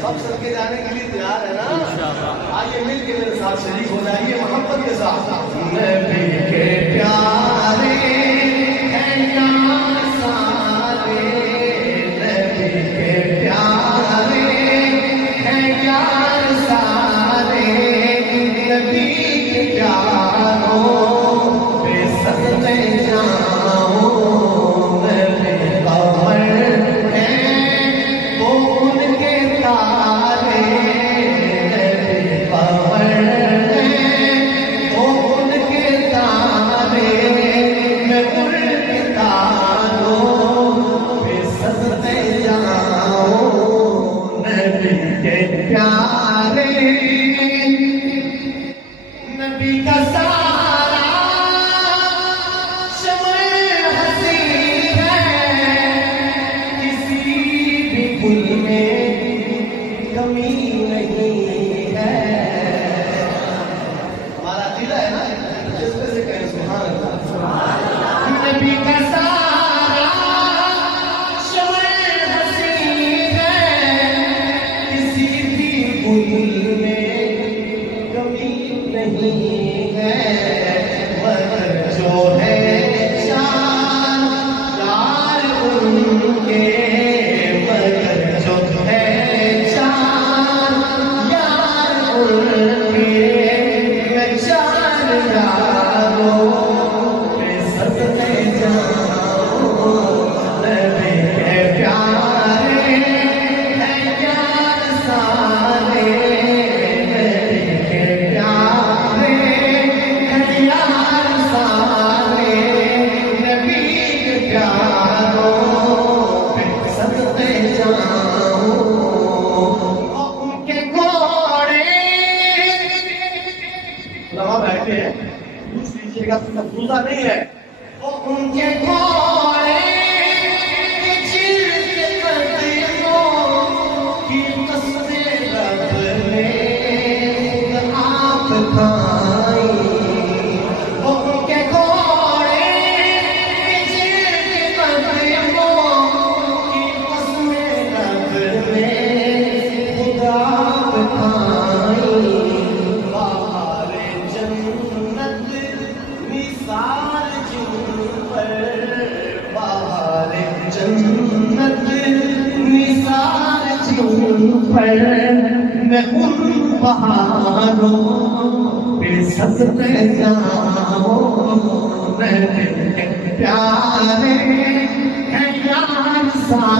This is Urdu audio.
سب سب کے جانے کے لیے تیار ہے نا؟ آئیے مل کے میرے ساتھ شریک ہو جائیے محبت کے ساتھ. نبی کے پیارے ہیں یار سارے، نبی کے پیارے ہیں یار سارے، نبی کے پیاروں پہ صدقے جاؤں. نبی قمر نبی کا سارا شمع حسین ہے، کسی بھی پھول میں کمی نہیں ہے. ہمارا دل ہے نا جس میں سے کہیں سبحان اللہ. نبی کا سارا شمع حسین ہے، کسی بھی پھول میں نہیں ہے. مگر جو ہے شاندار ان کے، مگر جو ہے شاندار ان کے، میں چار یاروں پہ صدقے جاؤں. نبی کے پیارے ہیں یار سارے، بیٹھے ہیں پوچھ لیجیے گا تو مفروضہ نہیں ہے. ان کے گھوڑے جلد قدموں کی قسمیں رب نے آپ کھائیں. ان کے گھوڑے جلد قدموں کی قسمیں رب نے خود آپ کھائیں. جنت نثار جن پر میں ان بہاروں پہ صدقے جاؤں. نبی کے پیارے ہیں یار سارے.